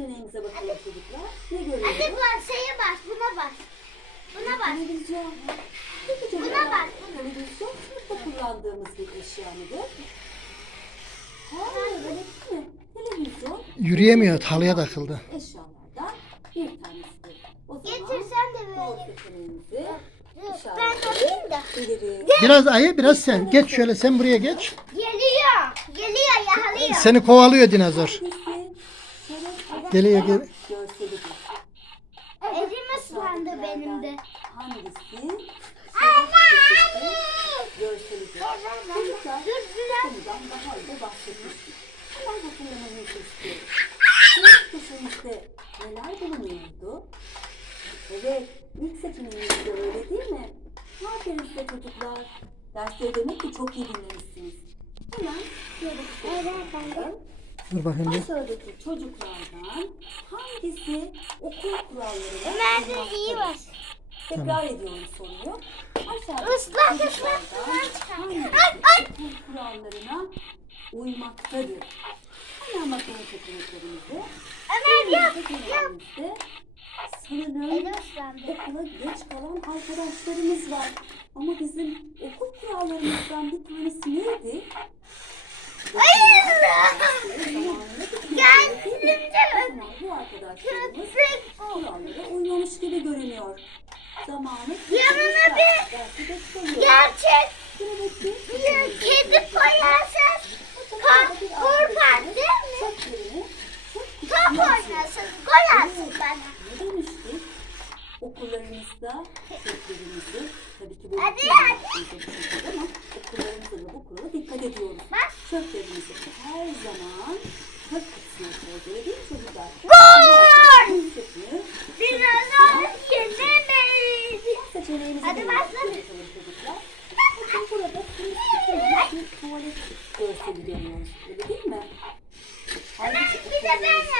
seçeneğimize bakalım çocuklar. Ne Hadi görüyoruz? bak şeye bas. Buna bas. Buna bas. Televizyon. Peki çocuklar, Buna bak. Televizyon sınıfta kullandığımız bir eşya mıdır? Hayır, öyle değil mi? Televizyon Yürüyemiyor, halıya takıldı. eşyalardan bir tanesidir. O zaman Getirsen de doğru böyle. seçeneğimizi Ben alayım da. Biraz ayı, biraz sen. Geç şöyle, sen buraya geç. Geliyor. Geliyor yakalıyor. Seni kovalıyor dinozor. Geliyor, gel. görselidir. Elim ıslandı benim de. Hangisi? Anne Görselidir. Çocuklar konudan daha önce bahsetmiştik. Hemen hatırlamanızı istiyorum. İlk köşemizde neler bulunuyordu? Evet, ilk seçeneğimiz de öyle değil mi? Aferin size çocuklar. Dersleri demek ki çok iyi dinlemişsiniz. Hemen şöyle bakalım. Dur bakayım bir. Aşağıdaki çocuklardan hangisi okul kurallarına Ömer de uymaktadır? iyi var. Tekrar ediyorum soruyu. Aşağıdaki Islak ıslak çocuklardan çıkar. hangisi okul kurallarına uymaktadır? Hemen bakalım seçeneklerimize. Ömer yap. Seçeneğimizde sanırım Elim ıslandı. okula geç kalan arkadaşlarımız var. Ama bizim okul kurallarımızdan bir tanesi neydi? Geldim Ama bu arkadaşlarımız Köpek bu. uymamış gibi görünüyor. Zamanı Yanına bir bekliyor. gerçek bir kedi koyarsın. Ka- korkar değil mi? Top oynasın. Gol atsın bana. Ne demiştik? Okullarımızda çöplerimizi tabii ki bu Hadi, hadi, ama okullarımızda da bu kurala dikkat ediyoruz. Bak. Çöplerimizi her zaman çöp kutusuna. Öyle değil mi çocuklar? Gol! Çöpünü Dinozor yenemeydi. seçeneğimizi Hadi bulmak başla. çalışalım çocuklar. Bakın burada bir görüyoruz. Öyle değil mi? Ömer bir de ben